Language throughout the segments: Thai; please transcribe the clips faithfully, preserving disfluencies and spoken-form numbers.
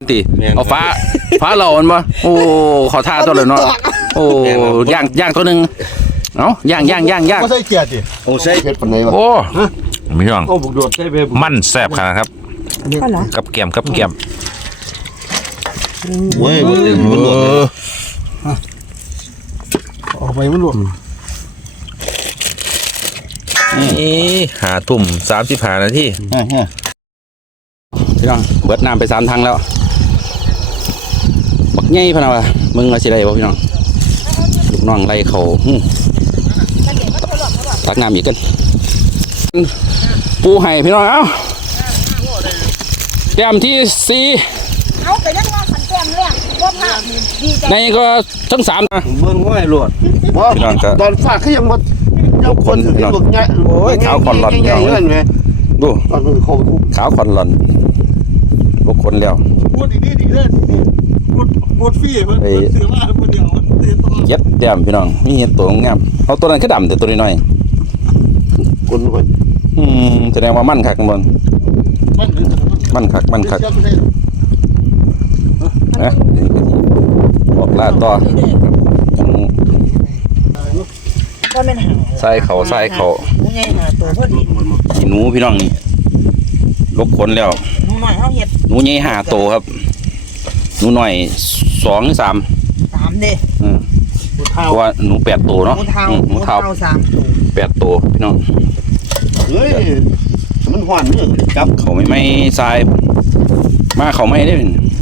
ตีเอาฟ้าฟ้าเหล่ามันบ่โอ้ขอท่าตัวเลยเนาะโอ้ย่างย่างตัวหนึ่งเอ้าย่างย่างย่างย่างก็ใส่เกียร์ดิโอ้ใส่เพชรปันไหนวะโอ้ไม่ยองโอ้บุกโดดใส่เพชรมันแซ่บขนาดครับกับแกมกับแกมเว้ยมันมันหลุดออกไปมันหลุดนี่หาตุ่มสามสิบห้านาทีพี่น้องเบิดน้ำไปสามทางแล้วบักไงพะนะวะมึงมาสิไรบ่พี่น้องลูกน้องไล่เขาตักน้ำอีกกันปูไห่พี่น้องเอ้าแต้มที่สี่เอาไปยังว่าขันแต้มแรกว่าภาพดีใจในก็ทั้งสามนะเบิ้งห้อยหลุดพี่น้องก็ตอนฝากเขายังมาทุกคนพี่น้องโอ้ยขาวคอนหลอนพี่น้องดูขาวคอนหลอนทุกคนแล้วพูดดีดีเลยพูดพูดฟี่เพิ่นซื้อมาคนเดียวเย็ดแต้มพี่น้องนี่เห็ดตัวงามเอาตัวนั้นก็ดำแต่ตัวน้อยคนคนอืมแสดงว่ามั่นคักมันมั่นคักมั่นคักนะบอกลาต่อใส่เขาใส่เขาขี้หนูพี่น้องนี่ลกขนแล้วหนูหน่อยเขาเห็ดหนูใหญ่ห้าโตครับหนูหน่อยสองสามสามเด้เพราะว่าหนูแปดโตเนาะหนูเท้าหนูเท้าสามโตแปดโตพี่น้องเฮ้ยมันหวานเนี่ยจับเขาไม่ไม่ทรายมาเขาไม่ได้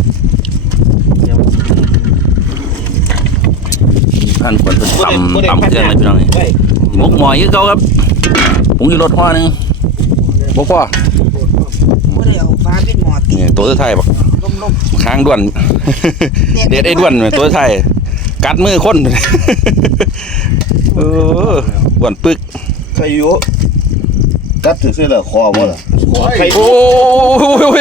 ท่านควรเป็นต่ำต่ำเกินเลยพี่น้องนี่มุกหมอยยี่เขาครับผมอยู่รถพ่อหนึ่งบุกพ่อไม่ได้เอาฟ้าเป็นหมอตีตัวไทยบอกค้างด่วนเด็ดไอ้ด่วนตัวไทยกัดมือคนเออด่วนปึกใครอยู่กัดถือเสื้อคอบ่ล่ะโอ้ย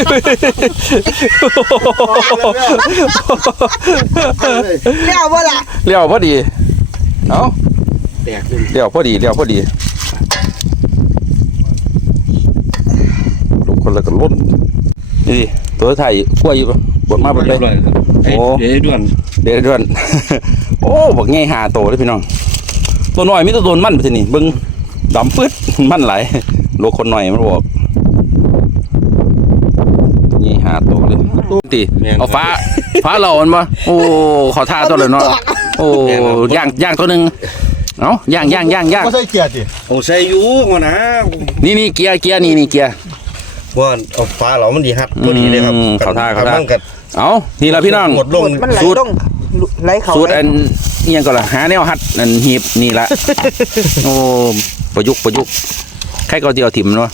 เลี้ยวบ่ล่ะเลี้ยวพอดีเอ้าเลี้ยวพอดีเลี้ยวพอดีลูกคนละกันล้นนี่ตัวไทยขั้วอยู่ปะบดมาบดเลยโอ้เดือดด่วนเดือดด่วนโอ้บอกง่ายหาโตเลยพี่น้องตัวน้อยมิตรโดนมั่นไปทีนี่บึงดำปื๊ดมั่นไหลโลคนหน่อยมันบอกนี่หาตัวเลยตีเอาฟ้าฟ้าเหล่ามันมาโอ้ขอท่าตัวเลยเนาะโอ้ย่างย่างตัวหนึ่งเอ้าย่างย่างย่างย่างก็ใส่เกียร์ดิโอ้ใส่อยู่มานะนี่นี่เกียร์เกียร์นี่นี่เกียร์ว่าเอาฟ้าเหล่ามันดีฮัดตัวนี้เลยครับขอท่าขอท่าเอานี่ละพี่น้องสูตรไหลเขาสูตรอันนี่ยังก็ละหาแนวฮัดอันหีบนี่ละโอ้ประยุกต์ประยุกต์ใครก็เดียวถิ่มเนาะ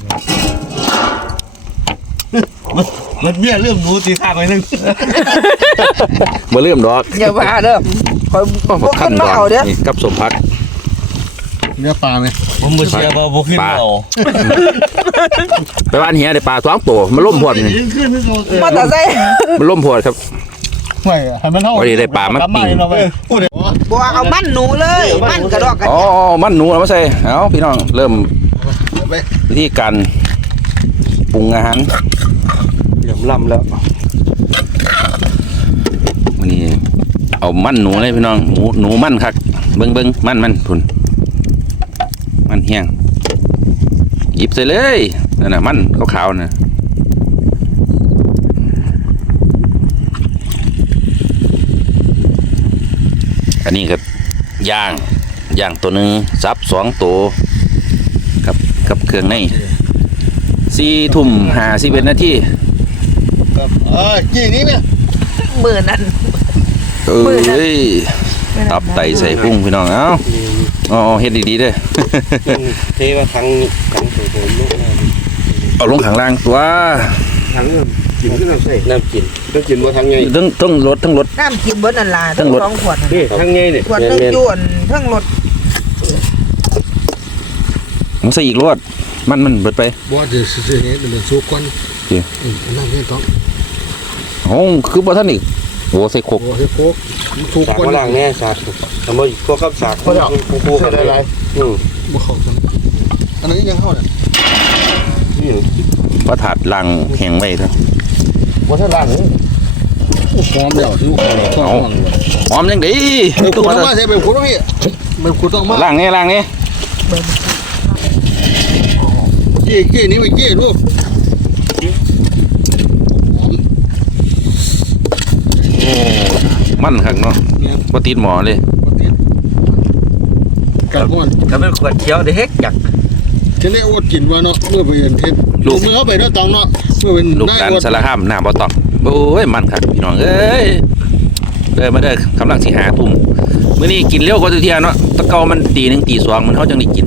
มันเบี้ยเริ่มรู้ตีข้างไปนึงมาเริ่มดอกอย่าว่าเด้อคอยพวกขั้นดอกนี่กับสมพักเนื้อปลาไหมผมไม่เชื่อว่าบุกขึ้นเอาไปบ้านเฮียได้ปลาสองตัวมันล่มพวดนี่มาแต่ใส่มันล่มพวดครับไม่ให้มันเท่าวันนี้ได้ปลามันปิ่งบัวเอามันหนูเลยมันกระดอกกันอ๋อมันหนูเอามาใส่เอาพี่น้องเริ่มวิธีการปรุงอาหารเหลี่ยมล่ำแล้ววันนี้เอามันหนูเลยพี่น้องหนูหนูมันคักเบิ้งเบิ้งมันมันทุนมันแห้งหยิบใส่เลยนั่นน่ะมันขาวๆน่ะอันนี้ครับย่างย่างตัวหนึ่งซับสองตัวกับกับเครื่องในสี่ทุ่มห้าสิบเอ็ดนาทีกับเออกี่นี้เนี่ยมือนั้นเอ้ยตับไตใส่พุ่งพี่น้องเอ้าอ๋อเฮ็ดดีๆเด้อเทว่าทั้งทั้งตัวผมลูกเอาลงข้างล่างตัวทั้งกินน้ำใส่น้ำกินต้องกินว่าทั้งไงทั้งทั้งรถทั้งรถน้ำกินเบิร์นันลาทั้งสองขวดนี่ทั้งไงเนี่ยขวดทั้งยวนทั้งรถมันใส่อีกรถมันมันเบิดไปบ่เดี๋ยวสิเนี่ยเดี๋ยวสู้กันจริงนั่นนี่ต้องโอ้คือบ่ท่านอีกโอ้ใส่โคกโอ้ใส่โคกสู้กันฝรั่งแน่สากทำไมพวกกับสากเขาคู่กันได้ไรอืมบ่เข้ากันอันนี้ยังเข้าเนี่ยว่าถาดลังแข็งไว้ครับว่าถ้าล่างหอมเดี๋ยวหิวข้าวเลยท้องหอมยังดีเดี๋ยวคุณต้องมาใช่ไหมคุณต้องพี่ไม่คุณต้องมาล่างนี่ล่างนี่เกี้ยเกี้ยนี่ไม่เกี้ยลูกมันขักเนาะเนี่ยพอติดหมอเลยปกติกันก่อนถ้าเป็นขวดเขียวเด็กอยากจะได้อดกินว่าเนาะเมื่อไปเห็นเทศลูกมือเขาไปเนาะตองเนาะเมื่อเป็นลูกนายหลานอดสารคามหน้าบ่ต้องโอ้ยมันขักพี่น้องเอ้ยเด้อมาเด้อกำลังสิหาทุ่มมื้อนี้กินเร็วกว่าทุกเที่ยเนาะตะเกามันตีหนึ่งตีสองมันเฮาจังได้กิน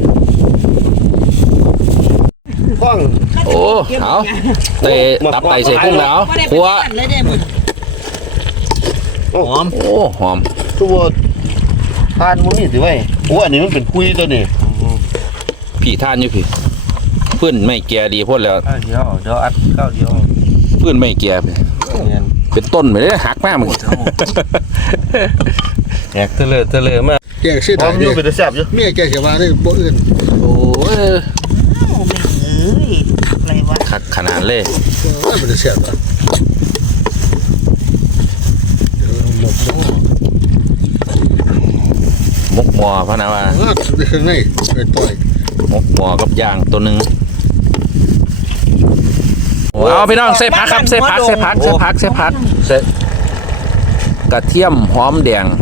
กล้องโอ้เอาเตะตับไตใส่พุ่งแล้วหัวเลยได้หมดหอมโอ้หอมตัวทานมันนี่สิเว้ยโอ้อันนี้มันเป็นคุยตัวนี้พี่ท่านอยู่พี่เพื่อนไม่แก่ดีพ่นแล้วเดี๋ยวเดี๋ยวอัดข้าวเดียวเพื่อนไม่แก่พี่เป็นต้นไปเลยหักมากมึงแหกเทเลเทเลมากแกเสียพร้อดายมเนี่อยู่ยเป็นแซ่บอยู่เมียแกเสียมาได้บ่อื่นโอ้ยโอ้ไม่เอ้ยอะไรวะขัดขนาดเลยเออเป็นเสียดอ่ะเดี๋ยวหมดแล้วมกหมอพะนะว่าอ่ะไปข้างในไปต่อยมกหมอกับยางตัวหนึ่งเอาพี่น้องใส่ผักครับใส่ผักใส่ผักใส่ผักใส่ผักใส่กระเทียมหอมแดง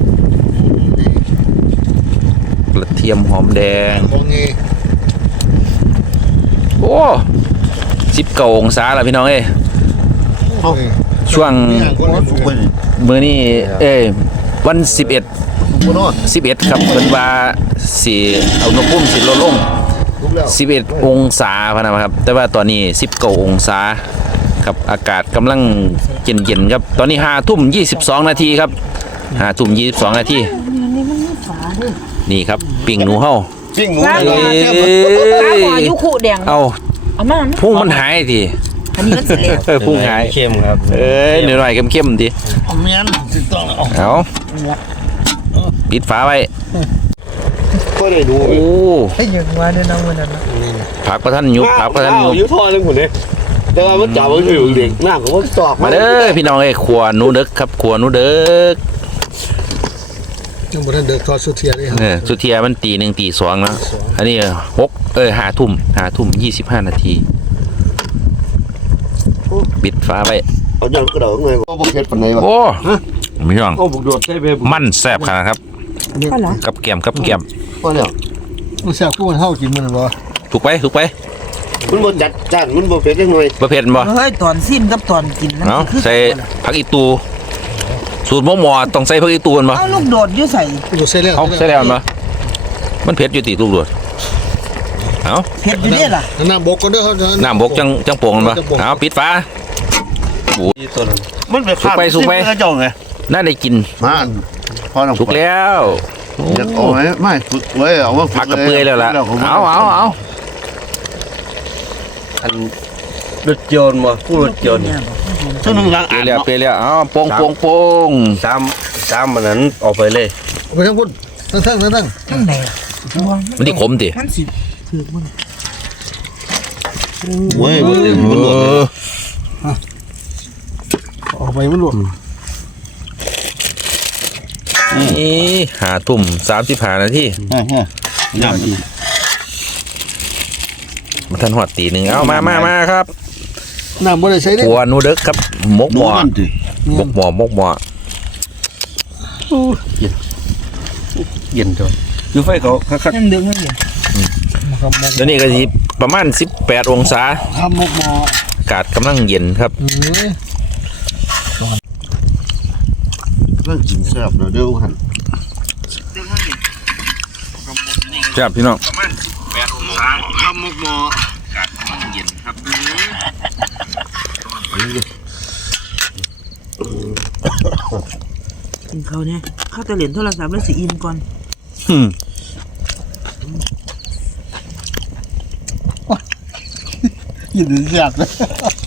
กระเทียมหอมแดงมองไงโอ้สิบเก้าองศาแล้วพี่น้องเอ้ยเอาช่วงเนี่ยคนนี้ทุกคนมื้อนี้เอ้ยวันสิบเอ็ดคนนอนสิบเอ็ดครับเพิ่นว่าสิเอาอุณหภูมิสิลดลงลุกแล้วสิบเอ็ดองศาพะนะครับแต่ว่าตอนนี้สิบเก้าองศาครับอากาศกำลังเย็นๆครับตอนนี้ห้าทุ่มยี่สิบสองนาทีครับห้าทุ่มยี่สิบสองนาทีนี่มันมีฝาด้วยนี่ครับปิ่งหนูเฮาปิ้งหมูฝาเอ้หม้อย ยุคุแดงเอาเอามาพุ่งมันหายทีอันนี้มันเสร็จแล้วเออพุ่งหายเข้มครับเอ้ยหน่อยๆเข้มๆทีเมียนติดต้องเอาเอาปิดฝาไว้ก็ได้ดูโอ้ให้ยังว่าได้น้องวันนั้นนะผักประทันยุบผักประทันยุบยุทอนึงผมเนี่ยแต่ว่ามันจับมันอยู่เด็กหน้าผมก็ตอกมาเด้อพี่น้องเอ้ยครัวหนูเด็กครับครัวหนูเด็กยังบ่ทันเดินทอดสุเทียเลยครับเออสุเทียมันตีหนึ่งตีสองแล้วอันนี้หกเออห้าทุ่มห้าทุ่มยี่สิบห้านาทีปิดฝาไว้เอาอย่างกระโดดไงก็บุกเก็ตปันไหนวะโอ้ไม่ยองโอ้บุกโดดใช่ไหมมันแซ่บขนาดครับก็เหรอกับแกมกับแกมพอแล้วมันแซ่บกูมันเฮากินมันบ่ถูกไปถูกไปมันบ่จัดจ้านมันบ่เป็ดยังไงประเภทบ่เฮ้ยตอนซิมกับตอนกินนะเนาะใส่ผักอีตูสูตรหม้อหมอต้องใส่ผักอีตูมันบ่เอาลูกโดดอยู่ใส่กูใส่แล้วเอาใส่แล้วมันบ่มันเผ็ดอยู่ติลูกด้วยเอาเผ็ดอยู่นี่ล่ะน้ำบกก็เด้อเขาน้ำบกจังจังโป่งมันบ่เอาปิดฝาตัวนั้นมันเป็นสุกไปสุกไปกระจงไงน่าได้กินมาพอน้ำสุกแล้วอยากเอาไหมไม่ฝึกไว้เอาว่าผักกระเปื่อยแล้วล่ะเอาเอาเอาอันรถยนต์มาผู้รถยนต์ช่วงนึงล้างเปอ่านรี้ยวเปรี้ยวเอาโป่งโป่งโป่งตามตามมันนั้นออกไปเลยไปทั้งพุ่นทั้งทั้งทั้งทั้งนั่นแหละมันที่ขมติมันสิถือมันเว้ยมันเอมันหลดอออกไปมันหลุดนี่หาทุ่มสามสิบห้านาทีใช่ใช่ยากอีกมาทันหอดตีหนึ่งเอามามามาครับน้ำบ่ได้ใส่เด้ครัวนูเด็กครับมกหดูมอมันดิมกหมอมกหมอเย็นจังคือไฟเขาคักยังดึงให้อยู่เดี๋ยวนี้ก็สิประมาณสิบแปดองศาทำหมกหมออากาศกำลังเย็นครับเอ้ยเรื่องกินแซ่บเดี๋ยวหันครับพี่น้องทำหมกหมออากาศกำลังเย็นครับกินเขาเนี่ยเข้าแต่เหรียญโทรศัพท์แล้วสิอินก่อนอืมกินแซ่บเลย